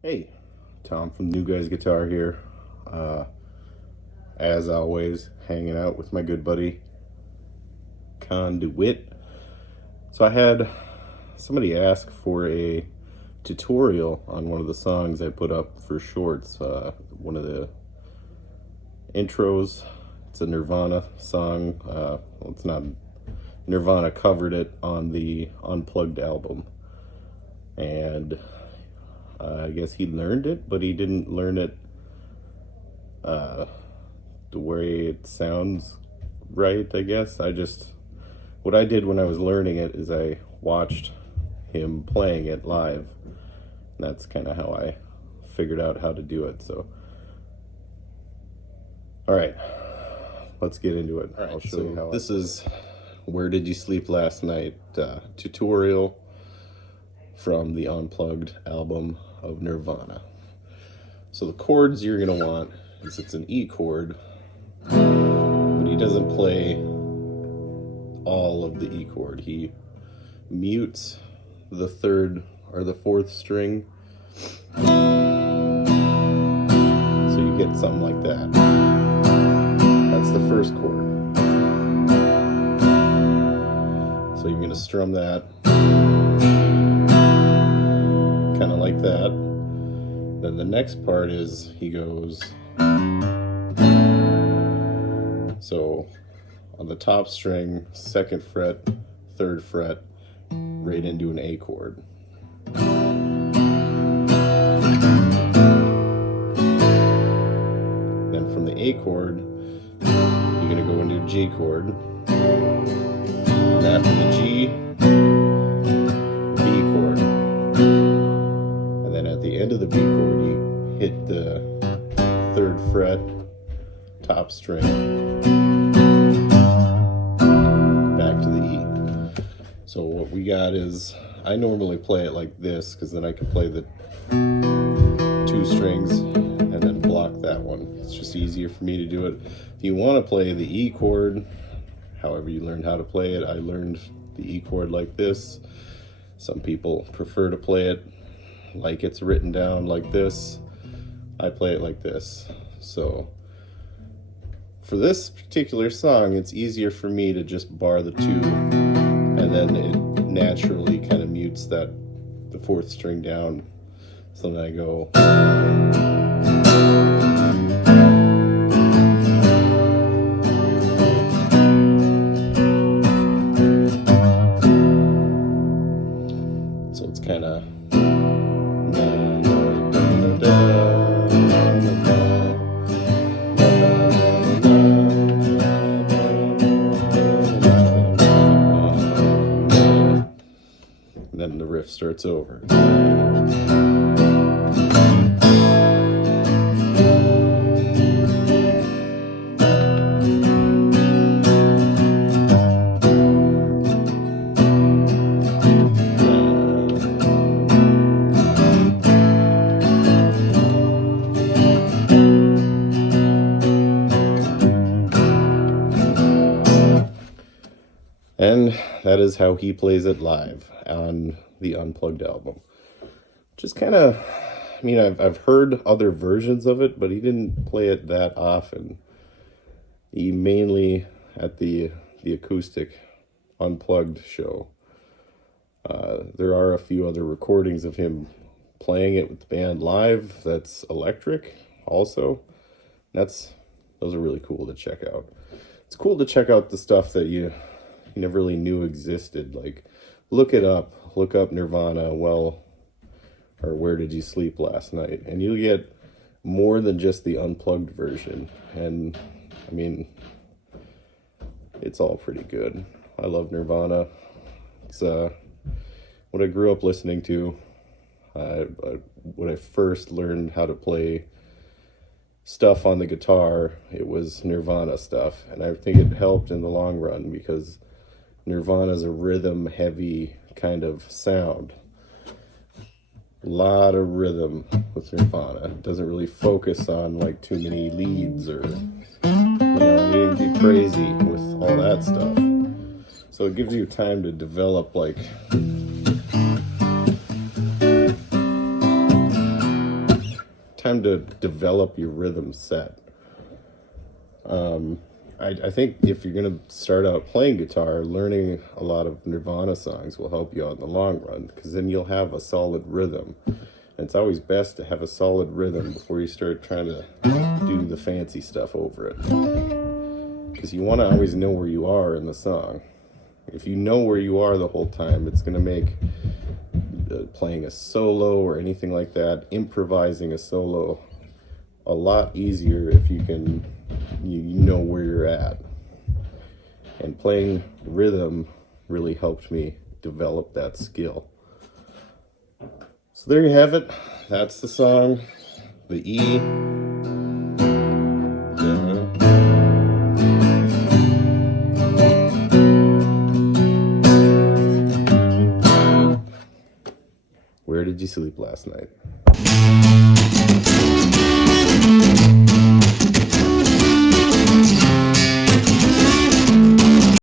Hey, Tom from New Guys Guitar here. As always, hanging out with my good buddy Conduit. So I had somebody ask for a tutorial on one of the songs I put up for shorts. One of the intros. It's a Nirvana song. Well, it's not. Nirvana covered it on the Unplugged album, and I guess he learned it, but he didn't learn it the way it sounds right, I guess. What I did when I was learning it is I watched him playing it live. And that's kind of how I figured out how to do it. So, all right, let's get into it. I'll show you how. This is Where Did You Sleep Last Night tutorial from the Unplugged album of Nirvana. So the chords you're gonna want is it's an E chord, but he doesn't play all of the E chord. He mutes the third or the fourth string, so you get something like that. That's the first chord. So you're gonna strum that kind of like that. Then the next part is he goes, so on the top string, second fret, third fret, right into an A chord. Then from the A chord, you're gonna go into a G chord. And after the G, B chord. And then at the end of the B chord, you hit the third fret, top string, back to the E. So what we got is, I normally play it like this, because then I can play the two strings and then block that one. It's just easier for me to do it. If you want to play the E chord, however you learn how to play it, I learned the E chord like this. Some people prefer to play it like it's written down like this. I play it like this. So for this particular song, it's easier for me to just bar the two, and then it naturally kind of mutes the fourth string down. So then I go. So it's kind of. Then the riff starts over. And that is how he plays it live on the Unplugged album. Just kind of, I mean, I've heard other versions of it, but he didn't play it that often. He mainly at the acoustic Unplugged show. There are a few other recordings of him playing it with the band live that's electric also. Those are really cool to check out. It's cool to check out the stuff that you never really knew existed. Like, look up Nirvana, or Where Did You Sleep Last Night, and you'll get more than just the unplugged version. And I mean, it's all pretty good. I love Nirvana. It's what I grew up listening to. When I first learned how to play stuff on the guitar, it was Nirvana stuff, and I think it helped in the long run because Nirvana's a rhythm-heavy kind of sound. A lot of rhythm with Nirvana. It doesn't really focus on like too many leads, or you didn't get crazy with all that stuff. So it gives you time to develop like time to develop your rhythm set. I think if you're going to start out playing guitar, learning a lot of Nirvana songs will help you out in the long run, because then you'll have a solid rhythm. And it's always best to have a solid rhythm before you start trying to do the fancy stuff over it. Because you want to always know where you are in the song. If you know where you are the whole time, it's going to make playing a solo or anything like that, improvising a solo, a lot easier if you know where you're at. And playing rhythm really helped me develop that skill. So there you have it. That's the song. The E. Where did you sleep last night?